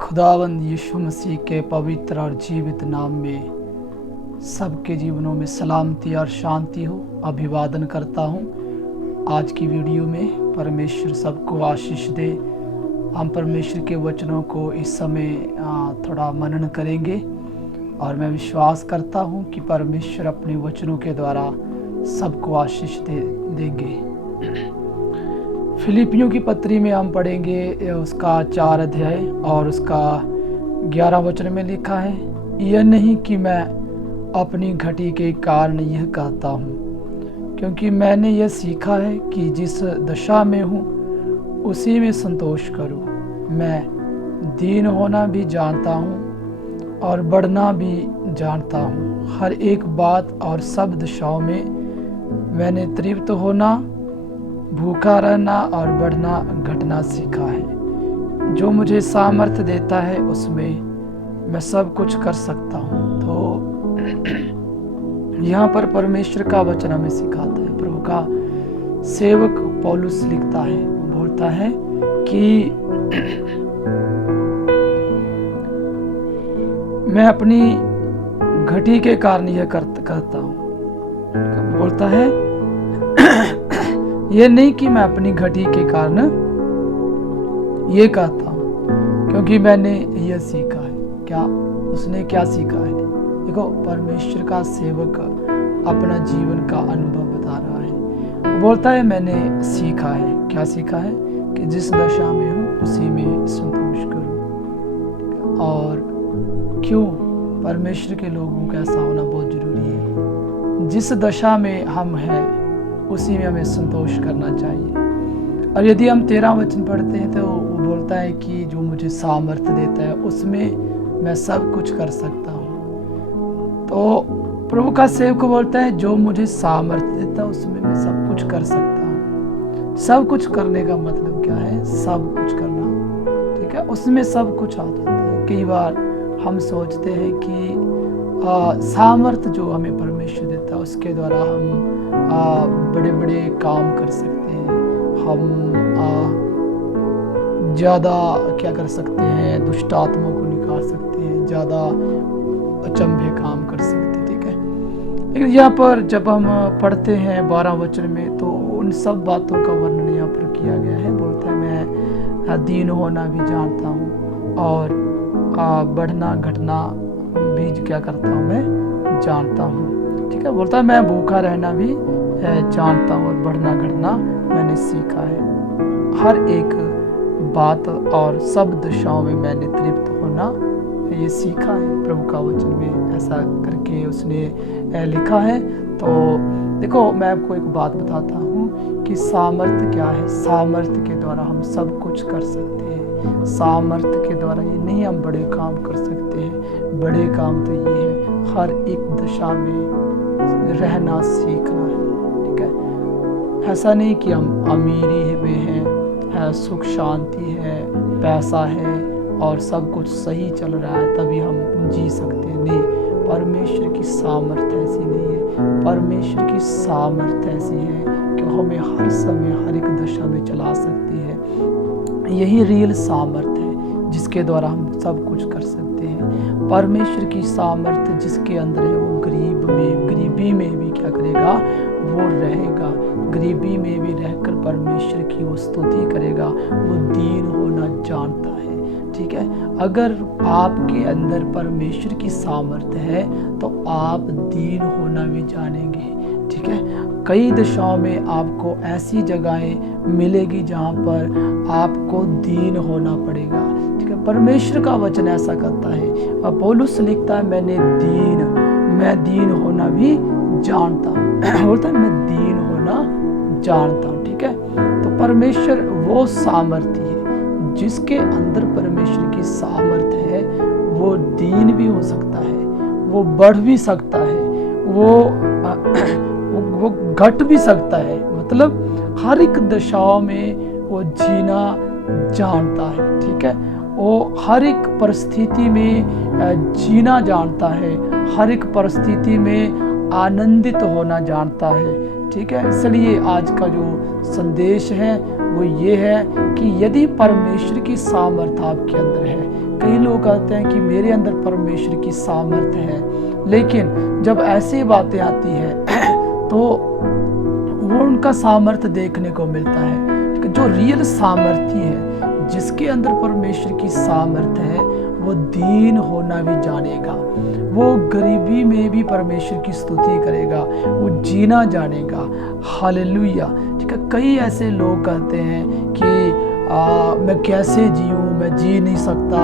खुदावंद यीशु मसीह के पवित्र और जीवित नाम में सबके जीवनों में सलामती और शांति हो। अभिवादन करता हूँ। आज की वीडियो में परमेश्वर सबको आशीष दे। हम परमेश्वर के वचनों को इस समय थोड़ा मनन करेंगे और मैं विश्वास करता हूँ कि परमेश्वर अपने वचनों के द्वारा सबको आशीष देंगे। फिलिपियों की पत्री में हम पढ़ेंगे उसका 4 अध्याय और उसका 11 वचन में लिखा है, यह नहीं कि मैं अपनी घटी के कारण यह कहता हूँ, क्योंकि मैंने यह सीखा है कि जिस दशा में हूँ उसी में संतोष करूँ। मैं दीन होना भी जानता हूँ और बढ़ना भी जानता हूँ। हर एक बात और सब दशाओं में मैंने तृप्त होना, भूखा रहना और बढ़ना घटना सीखा है। जो मुझे सामर्थ्य देता है उसमें मैं सब कुछ कर सकता हूँ। तो यहाँ पर परमेश्वर का वचन हमें सिखाता है। प्रभु का सेवक पौलुस लिखता है, बोलता है कि मैं अपनी घटी के कारण यह करता हूँ। बोलता है यह नहीं कि मैं अपनी घटी के कारण ये कहता हूँ, क्योंकि मैंने यह सीखा है। क्या उसने क्या सीखा है? देखो, परमेश्वर का सेवक अपना जीवन का अनुभव बता रहा है। वो बोलता है मैंने सीखा है। क्या सीखा है? कि जिस दशा में हूँ उसी में संतोष करूँ। और क्यों परमेश्वर के लोगों का ऐसा होना बहुत जरूरी है। जिस दशा में हम हैं उसी में हमें संतोष करना चाहिए। और यदि हम 13 वचन पढ़ते हैं तो वो बोलता है कि जो मुझे सामर्थ्य देता है उसमें मैं सब कुछ कर सकता हूँ। तो प्रभु का सेवक बोलता है जो मुझे सामर्थ्य देता है उसमें मैं सब कुछ कर सकता हूँ। सब कुछ करने का मतलब क्या है? सब कुछ करना, ठीक है, उसमें सब कुछ आ जाता है। कई बार हम सोचते हैं कि सामर्थ्य जो हमें परमेश्वर देता है उसके द्वारा हम बड़े बड़े काम कर सकते हैं। हम ज़्यादा क्या कर सकते हैं? दुष्ट आत्मा को निकाल सकते हैं, ज़्यादा अचंभे काम कर सकते हैं, ठीक है। लेकिन यहाँ पर जब हम पढ़ते हैं 12 वचन में तो उन सब बातों का वर्णन यहाँ पर किया गया है। बोलता है मैं दीन होना भी जानता हूँ और बढ़ना घटना भी क्या करता हूँ, मैं जानता हूँ, ठीक है। बोलता है मैं भूखा रहना भी जानता हूँ और बढ़ना घटना मैंने सीखा है। हर एक बात और सब दशाओं में मैंने तृप्त होना ये सीखा है। प्रभु का वचन में ऐसा करके उसने लिखा है। तो देखो, मैं आपको एक बात बताता हूँ कि सामर्थ्य क्या है। सामर्थ्य के द्वारा हम सब कुछ कर सकते हैं। सामर्थ्य के द्वारा ये नहीं हम बड़े काम कर सकते हैं। बड़े काम तो ये है हर एक दशा में रहना सीखना है, ठीक है। ऐसा नहीं कि हम अमीरी में हैं, सुख शांति है, पैसा है और सब कुछ सही चल रहा है तभी हम जी सकते हैं। नहीं, परमेश्वर की सामर्थ्य ऐसी नहीं है। परमेश्वर की सामर्थ्य ऐसी है कि हमें हर समय हर एक दशा में चला सकती है। यही रियल सामर्थ्य है जिसके द्वारा हम सब कुछ कर सकते हैं। परमेश्वर की सामर्थ्य जिसके अंदर है वो गरीबी में भी क्या करेगा? वो रहेगा। गरीबी में भी रहकर परमेश्वर की वो स्तुति करेगा। वो दीन होना जानता है, ठीक है। अगर आपके अंदर परमेश्वर की सामर्थ्य है तो आप दीन होना भी जानेंगे, ठीक है। कई दशाओं में आपको ऐसी जगहें मिलेगी जहाँ पर आपको दीन होना पड़ेगा, ठीक है। परमेश्वर का वचन ऐसा कहता है। और पौलुस लिखता है मैं दीन होना भी जानता हूँ। बोलता है मैं दीन होना जानता हूँ, ठीक है। तो परमेश्वर वो सामर्थ्य है जिसके अंदर परमेश्वर की सामर्थ्य है। वो दीन भी हो सकता है, वो बढ़ भी सकता है, वो घट भी सकता है। मतलब हर एक दशाओं में वो जीना जानता है, ठीक है। वो हर एक परिस्थिति में जीना जानता है, हर एक परिस्थिति में आनंदित होना जानता है, ठीक है। इसलिए आज का जो संदेश है वो ये है कि यदि परमेश्वर की सामर्थ आपके अंदर है, कई लोग कहते हैं कि मेरे अंदर परमेश्वर की सामर्थ है, लेकिन जब ऐसी बातें आती है तो वो उनका सामर्थ्य देखने को मिलता है। जो रियल सामर्थ्य है, जिसके अंदर परमेश्वर की सामर्थ्य है, वो दीन होना भी जानेगा, वो गरीबी में भी परमेश्वर की स्तुति करेगा, वो जीना जानेगा। हालेलुया। ठीक है, कई ऐसे लोग कहते हैं कि मैं कैसे जीऊँ, मैं जी नहीं सकता,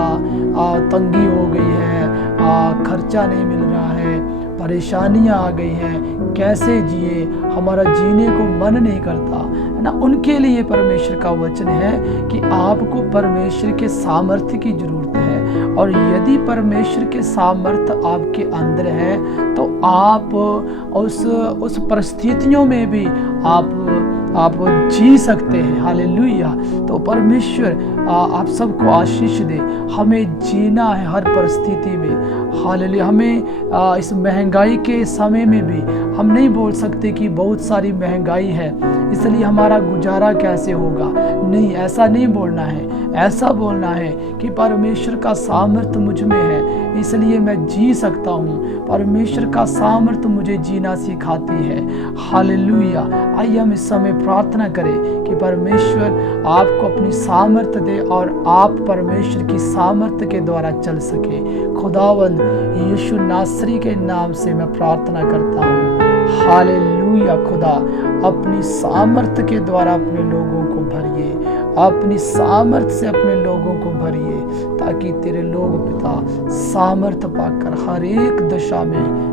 तंगी हो गई है, खर्चा नहीं मिल रहा है, परेशानियां आ गई हैं, कैसे जिए, हमारा जीने को मन नहीं करता, है ना। उनके लिए परमेश्वर का वचन है कि आपको परमेश्वर के सामर्थ्य की जरूरत है, और यदि परमेश्वर के सामर्थ्य आपके अंदर है तो आप उस परिस्थितियों में भी आप जी सकते हैं। हालेलुया। तो परमेश्वर आप सबको आशीष दे। हमें जीना है हर परिस्थिति में। हालेलुया। हमें इस महंगाई के समय में भी हम नहीं बोल सकते कि बहुत सारी महंगाई है इसलिए हमारा गुजारा कैसे होगा। नहीं, ऐसा नहीं बोलना है। ऐसा बोलना है कि परमेश्वर का सामर्थ्य मुझ में है इसलिए मैं जी सकता हूँ। परमेश्वर का सामर्थ्य मुझे जीना सिखाती है। हालेलुया। आइए हम इस समय प्रार्थना करें कि परमेश्वर आपको अपनी सामर्थ्य दे और आप परमेश्वर की सामर्थ्य के द्वारा चल सके। खुदावंद यीशु नासरी के नाम से मैं प्रार्थना करता हूँ। हालेलुया। खुदा अपनी सामर्थ्य के द्वारा अपने लोगों को भरिए, अपनी सामर्थ्य से अपने लोगों को भरिए, ताकि तेरे लोग पिता सामर्थ्य पाकर हर एक दशा में